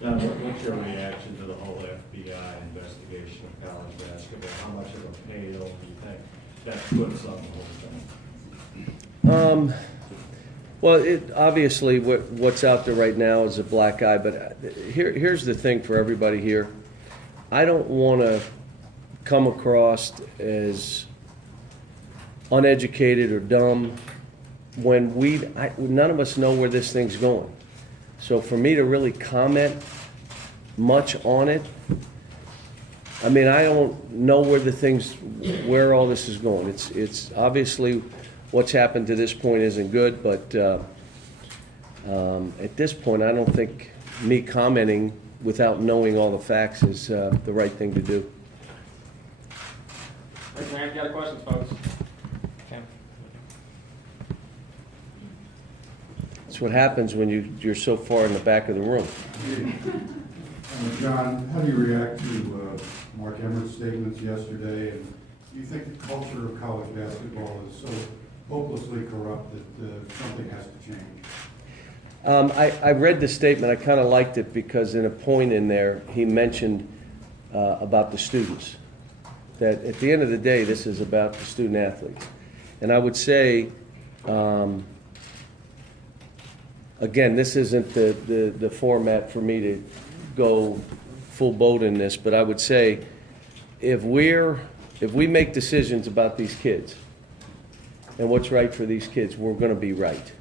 John, what's your reaction to the whole FBI investigation of college basketball? How much of a pale do you think that puts on the whole thing? Well, obviously what's out there right now is a black eye, but here's the thing for everybody here. I don't want to come across as uneducated or dumb when none of us know where this thing's going. So for me to really comment much on it, I mean, I don't know where all this is going. It's obviously what's happened to this point isn't good, but at this point, I don't think me commenting without knowing all the facts is the right thing to do. Raise your hand if you got questions, folks. Okay. That's what happens when you're so far in the back of the room. John, how do you react to Mark Emmert's statements yesterday? And do you think the culture of college basketball is so hopelessly corrupt that something has to change? I read the statement. I kind of liked it because in a point in there, he mentioned about the students. That at the end of the day, this is about the student athletes. And I would say, again, this isn't the format for me to go full boat in this, but I would say if we make decisions about these kids and what's right for these kids, we're going to be right.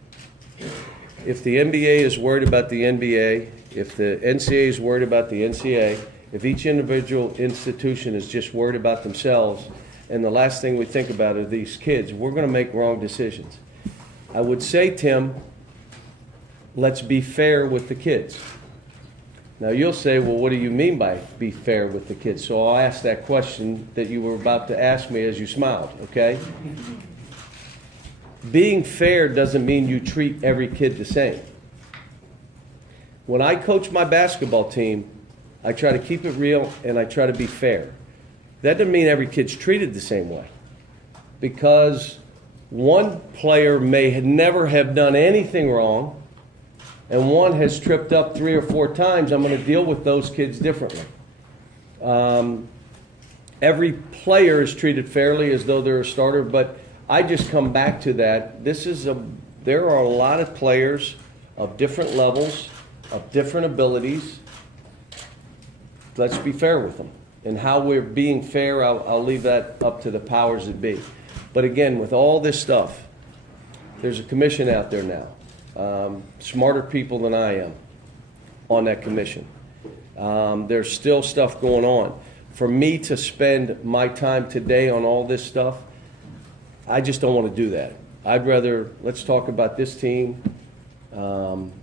If the NBA is worried about the NBA, if the NCAA is worried about the NCAA, if each individual institution is just worried about themselves, and the last thing we think about are these kids, we're going to make wrong decisions. I would say, Tim, let's be fair with the kids. Now you'll say, well, what do you mean by be fair with the kids? So I'll ask that question that you were about to ask me as you smiled, okay? Being fair doesn't mean you treat every kid the same. When I coach my basketball team, I try to keep it real and I try to be fair. That doesn't mean every kid's treated the same way. Because one player may never have done anything wrong and one has tripped up 3 or 4 times, I'm going to deal with those kids differently. Every player is treated fairly as though they're a starter, but I just come back to that. There are a lot of players of different levels, of different abilities. Let's be fair with them. And how we're being fair, I'll leave that up to the powers that be. But again, with all this stuff, there's a commission out there now. Smarter people than I am on that commission. There's still stuff going on. For me to spend my time today on all this stuff, I just don't want to do that. I'd rather, let's talk about this team. There's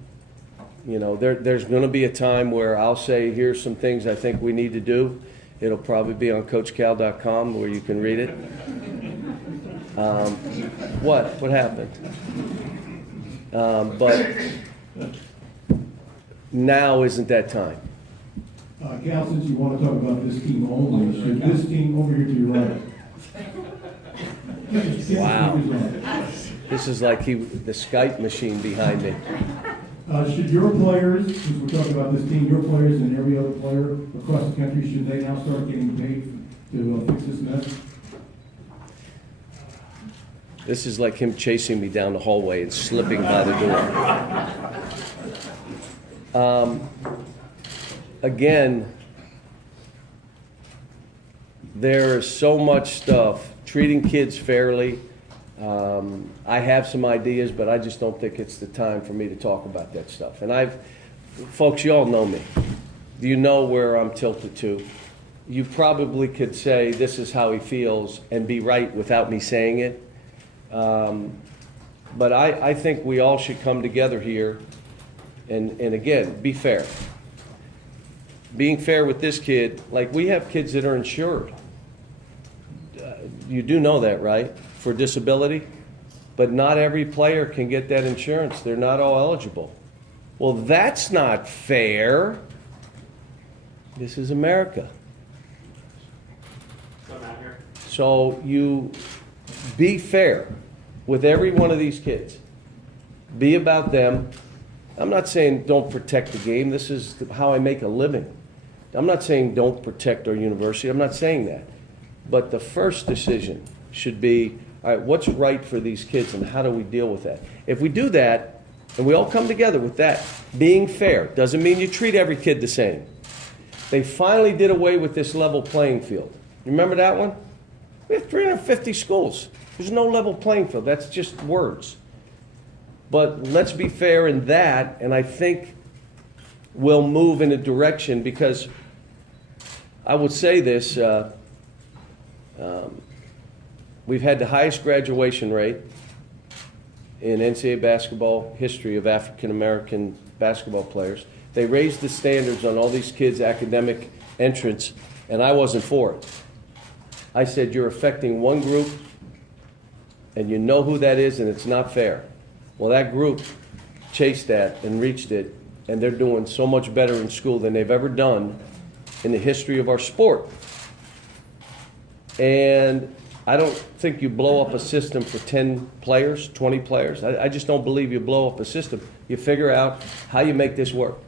going to be a time where I'll say, here's some things I think we need to do. It'll probably be on CoachCal.com where you can read it. What happened? But now isn't that time. Cal, since you want to talk about this team only, should this team over here to your right? Wow. This is like the Skype machine behind me. Should your players, since we're talking about this team, your players and every other player across the country, should they now start getting paid to fix this mess? This is like him chasing me down the hallway and slipping by the door. Again, there is so much stuff. Treating kids fairly. I have some ideas, but I just don't think it's the time for me to talk about that stuff. And folks, you all know me. You know where I'm tilted to. You probably could say this is how he feels and be right without me saying it. But I think we all should come together here and again, be fair. Being fair with this kid, like we have kids that are insured. You do know that, right? For disability. But not every player can get that insurance. They're not all eligible. Well, that's not fair. This is America. So you be fair with every one of these kids. Be about them. I'm not saying don't protect the game. This is how I make a living. I'm not saying don't protect our university. I'm not saying that. But the first decision should be, all right, what's right for these kids and how do we deal with that? If we do that, and we all come together with that, being fair, doesn't mean you treat every kid the same. They finally did away with this level playing field. You remember that one? We have 350 schools. There's no level playing field. That's just words. But let's be fair in that, and I think we'll move in a direction, because I would say this, we've had the highest graduation rate in NCAA basketball history of African-American basketball players. They raised the standards on all these kids' academic entrance, and I wasn't for it. I said, you're affecting one group, and you know who that is, and it's not fair. Well, that group chased that and reached it, and they're doing so much better in school than they've ever done in the history of our sport. And I don't think you blow up a system for 10 players, 20 players. I just don't believe you blow up a system. You figure out how you make this work.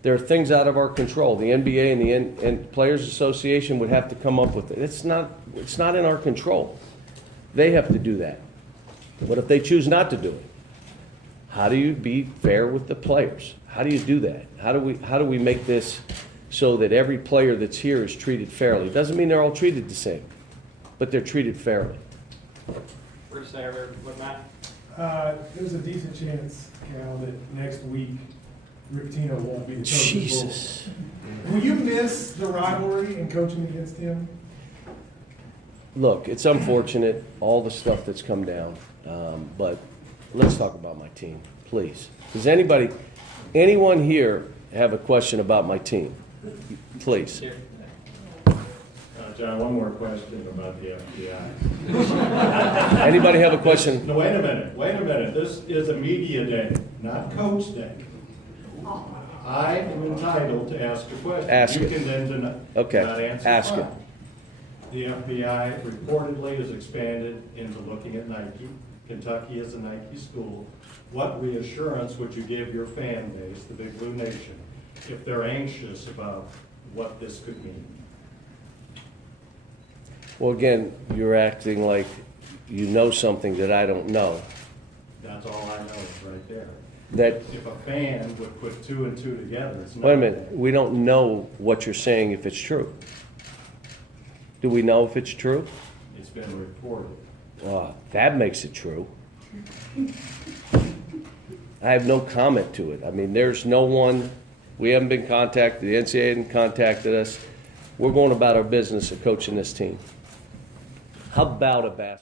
There are things out of our control. The NBA and the Players Association would have to come up with it. It's not in our control. They have to do that. But if they choose not to do it, how do you be fair with the players? How do you do that? How do we make this so that every player that's here is treated fairly? It doesn't mean they're all treated the same, but they're treated fairly. We're to say over with Matt. There's a decent chance, Cal, that next week Rick Tino won't be the coach. Jesus. Will you miss the rivalry and coaching against him? Look, it's unfortunate, all the stuff that's come down, but let's talk about my team, please. Does anyone here have a question about my team? Please. Here. John, one more question about the FBI. Anybody have a question? No, wait a minute. This is a media day, not coach day. I am entitled to ask a question. Ask You it. can then Okay, not answer. ask it. fine. The FBI reportedly has expanded into looking at Nike. Kentucky is a Nike school. What reassurance would you give your fan base, the Big Blue Nation, if they're anxious about what this could mean? Well, again, you're acting like you know something that I don't know. That's all I know is right there. That, If a fan would put two and two together, it's not. wait a minute, we don't know what you're saying if it's true. Do we know if it's true? It's been reported. That makes it true. I have no comment to it. I mean, there's no one, we haven't been contacted, the NCAA hasn't contacted us. We're going about our business of coaching this team. How about a basketball?